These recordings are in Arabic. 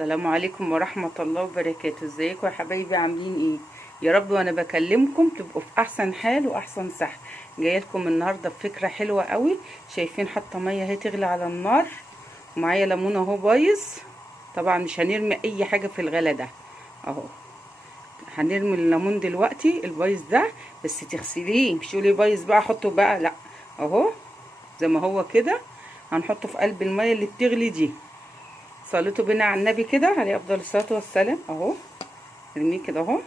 السلام عليكم ورحمة الله وبركاته. ازيكم يا حبايبي؟ عاملين ايه؟ يا رب وانا بكلمكم تبقوا في احسن حال واحسن صحة. جايه لكم النهارده بفكرة حلوة قوي. شايفين حاطه ميه اهي تغلي على النار، ومعايا ليمون اهو بايظ. طبعا مش هنرمي اي حاجة في الغلا ده اهو. هنرمي الليمون دلوقتي البايظ ده، بس تغسليه، مش تقولي بايظ بقى حطه بقى، لا اهو زي ما هو كده. هنحطه في قلب الميه اللي بتغلي دي. صليتوا بينا على النبي كده عليه افضل الصلاه والسلام اهو. ارميه كده اهو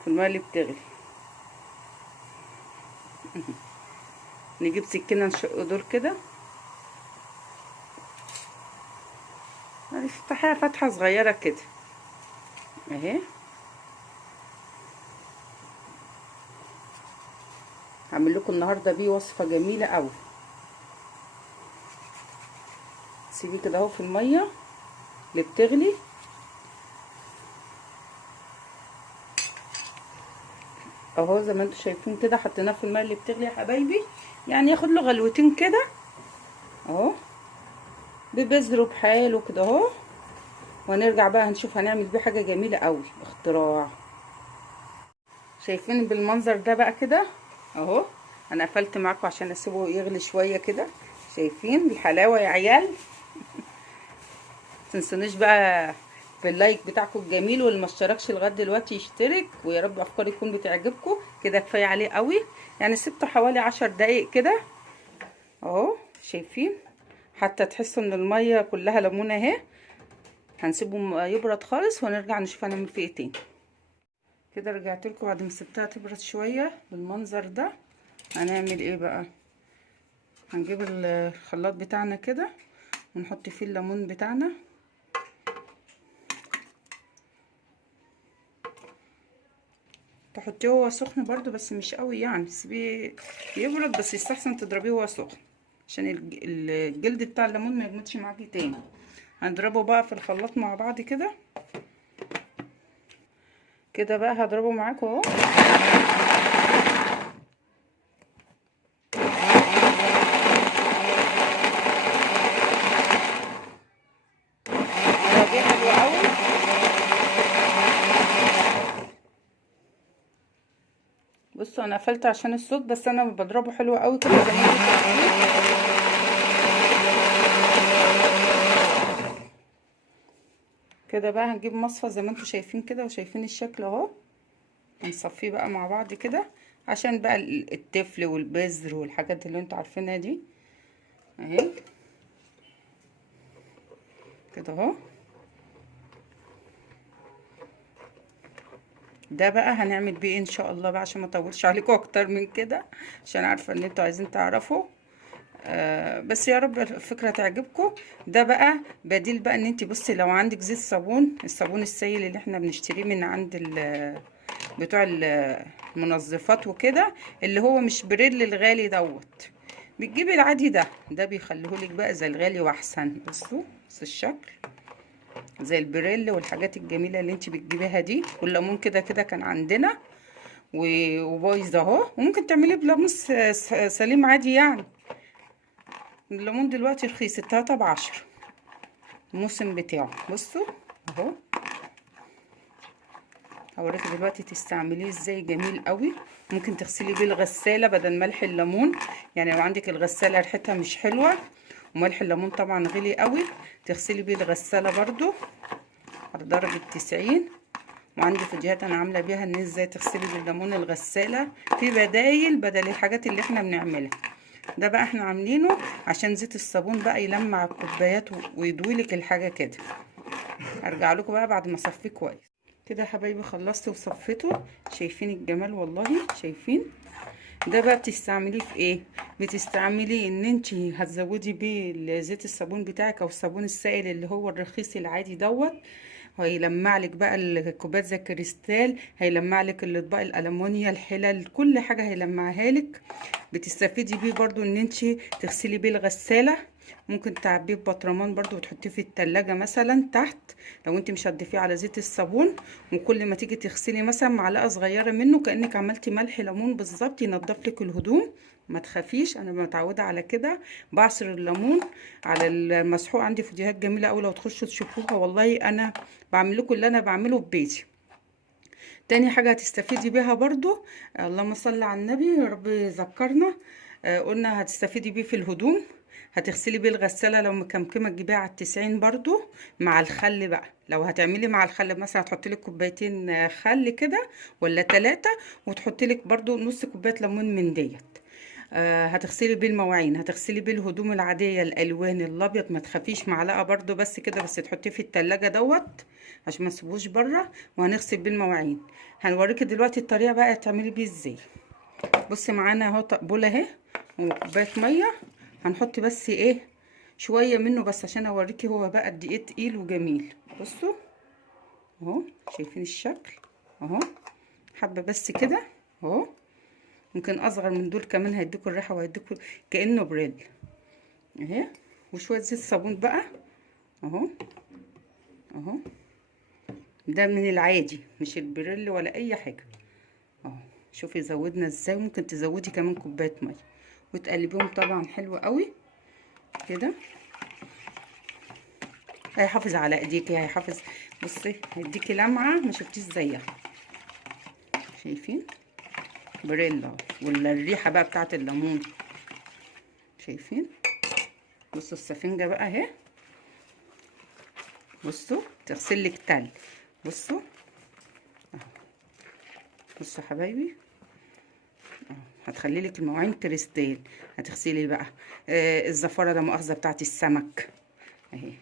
في الميه اللي بتغلي. نجيب سكينه نشق دور كده، نفتحها فتحه صغيره كده اهي. هعمل لكم النهارده بيه وصفه جميله قوي. سيبيه كده اهو في الميه اللي بتغلي اهو، زي ما انتم شايفين كده. حطيناه في الميه اللي بتغلي يا حبايبي، يعني ياخد له غلوتين كده اهو، ببذره بحاله كده اهو. ونرجع بقى هنشوف هنعمل بيه حاجه جميله قوي، اختراع. شايفين بالمنظر ده بقى كده اهو. انا قفلت معاكم عشان اسيبه يغلي شويه كده. شايفين الحلاوه يا عيال؟ متنسونيش بقى باللايك بتاعكم الجميل، واللي ما اشتركش لغايه دلوقتي يشترك. ويا رب افكاري تكون بتعجبكم كده. كفايه عليه قوي يعني، سبته حوالي 10 دقايق كده اهو. شايفين حتى تحسوا ان الميه كلها ليمونه اهي. هنسيبه يبرد خالص ونرجع نشوف هنعمل فيه ايه تاني. كده رجعت لكم بعد ما سبتها تبرد شويه بالمنظر ده. هنعمل ايه بقى؟ هنجيب الخلاط بتاعنا كده ونحط فيه الليمون بتاعنا. تحطيه وهو سخن برضو بس مش قوي يعني، سيبيه يبرد، بس يستحسن تضربيه وهو سخن عشان الجلد بتاع الليمون ما يجمدش معاكي تاني. هنضربه بقى في الخلاط مع بعض كده كده بقى. هضربه معاكم اهو. ضربيه حلو قوي. بصوا انا قفلت عشان الصوت، بس انا بضربه حلو قوي كده زي ما انتم شايفين كده. بقى هنجيب مصفى زي ما انتم شايفين كده، وشايفين الشكل اهو. هنصفيه بقى مع بعض كده عشان بقى التفل والبذر والحاجات اللي انتوا عارفينها دي اهي كده اهو. ده بقى هنعمل بيه ان شاء الله بقى، عشان ما اطولش عليكم اكتر من كده، عشان عارفه ان انتوا عايزين تعرفوا. بس يا رب الفكره تعجبكم. ده بقى بديل بقى ان انت بصي، لو عندك زيت صابون، الصابون السائل اللي احنا بنشتريه من عند بتوع المنظفات وكده، اللي هو مش بريل الغالي دوت، بتجيبي العادي ده بيخليهولك بقى زي الغالي واحسن. بصوا بص الشكل زي البريل والحاجات الجميله اللي انت بتجيبيها دي. والليمون كده كده كان عندنا وبايظ اهو، وممكن تعمليه بليمون سليم عادي يعني. الليمون دلوقتي رخيص، التلاتة ب10 الموسم بتاعه. بصوا اهو، هوريكي دلوقتي تستعمليه ازاي. جميل قوي. ممكن تغسلي بيه الغساله بدل ملح الليمون، يعني لو عندك الغساله ريحتها مش حلوه وملح الليمون طبعا غلي قوي، تغسلي بيه الغساله برضو على درجه 90. وعندي فيديوهات انا عامله بيها ان ازاي تغسلي بالليمون الغساله. في بدايل بدل الحاجات اللي احنا بنعملها. ده بقى احنا عاملينه عشان زيت الصابون بقى يلمع الكوبايات ويدويلك الحاجه كده. ارجع لكم بقى بعد ما اصفيه كويس كده يا حبايبي. خلصت وصفيته. شايفين الجمال والله؟ شايفين ده بقى بتستعمليه في ايه؟ بتستعمليه ان انت هتزودي بيه زيت الصابون بتاعك او الصابون السائل اللي هو الرخيص العادي دوت. هيلمع لك بقى الكوبات زي الكريستال، هيلمع لك الاطباق الالومنيا، الحلل، كل حاجه هيلمعها لك. بتستفيدي بيه برضو ان انت تغسلي بيه الغساله. ممكن تعبيه ببطرمان برضو وتحطيه في التلاجة مثلا تحت، لو انت مش هتضيفيه على زيت الصابون. وكل ما تيجي تغسلي مثلا معلقه صغيره منه، كانك عملتي ملح ليمون بالظبط، ينضف لك الهدوم ما تخافيش، انا متعوده على كده. بعصر الليمون على المسحوق، عندي فيديوهات جميله قوي لو تخشوا تشوفوها، والله انا بعمل لكم اللي انا بعمله ببيتي. تاني حاجه هتستفيدي بيها برضو، اللهم صل على النبي يا رب يذكرنا، قلنا هتستفيدي بيه في الهدوم. هتغسلي بيه الغساله لو مكمكمه تجيبيها على 90 برضو مع الخل بقى. لو هتعملي مع الخل مثلا هتحطي لك كوبايتين خل كده ولا 3، وتحطي لك برضو نص كوبايه ليمون من ديت. هتغسلي بيه المواعين، هتغسلي بيه الهدوم العاديه الالوان الابيض. ما تخافيش، معلقه برضو بس كده، بس تحطيه في التلاجة دوت عشان ما تسيبوش بره. وهنغسل بيه المواعين. هنوريكي دلوقتي الطريقه بقى تعملي بيه ازاي. بصي معانا اهو بوله اهي وكوبايه ميه. هنحط بس ايه شويه منه بس عشان اوريكي هو بقى قد ايه تقيل وجميل. بصوا اهو، شايفين الشكل اهو، حبه بس كده اهو. ممكن اصغر من دول كمان هيديكوا الريحه وهيديكوا كانه بريل اهي. وشويه زيت صابون بقى اهو اهو، ده من العادي مش البريل ولا اي حاجه اهو. شوفي زودنا ازاي، ممكن تزودي كمان كوبايه ميه وتقلبيهم طبعا حلو قوي كده. هيحافظ على ايديكي، هيحافظ. بصي هيديكي لمعه ما شفتيش زيها. شايفين بريلا ولا الريحه بقى بتاعت الليمون؟ شايفين؟ بصوا السفنجه بقى اهي. بصوا تغسل لك تلج. بصوا اهو، بصوا حبايبي اهو. هتخلي لك المواعين كريستال. هتغسلي بقى الزفاره ده مؤاخذه بتاعت السمك اهي،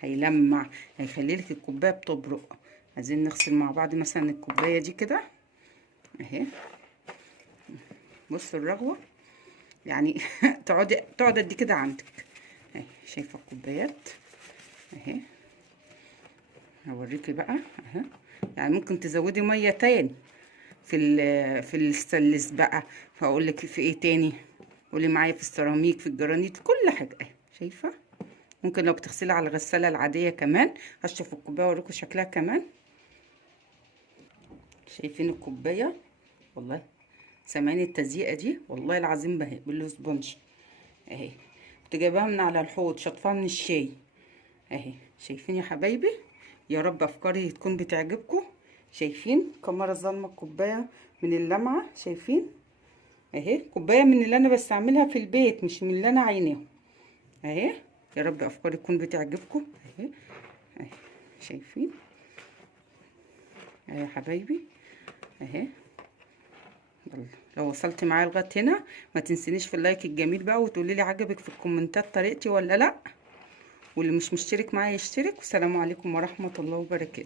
هيلمع، هيخلي لك الكوبايه بتبرق. عايزين نغسل مع بعض مثلا الكوبايه دي كده اهي. بصوا الرغوه يعني تقعد قد كده عندك اهي. شايفه الكوبايات اهي. هوريكي بقى اهي. يعني ممكن تزودي ميه تاني في الستانلس بقى. فاقول لك في ايه تاني، قولي معايا، في السيراميك، في الجرانيت، في كل حاجه اهي. شايفه؟ ممكن لو بتغسلي على الغساله العاديه كمان. هشوف الكوبايه اوريكم شكلها كمان. شايفين الكوبايه؟ والله سامعين التزييقه دي؟ والله العظيم بهي بالسبونج اهي. كنت جايباها من على الحوض، شطفها من الشاي اهي. شايفين يا حبايبي؟ يا رب افكاري تكون بتعجبكم. شايفين كمرة ظلمه الكوبايه من اللمعه؟ شايفين اهي؟ كوبايه من اللي انا بستعملها في البيت مش من اللي انا عيناهم اهي. يا رب افكاري تكون بتعجبكم اهي اهي. شايفين اهي يا حبايبي اهي. لو وصلت معايا لغايه هنا ما تنسينيش في اللايك الجميل بقى، وتقولي لي عجبك في الكومنتات طريقتي ولا لا. واللي مش مشترك معايا يشترك. والسلام عليكم ورحمه الله وبركاته.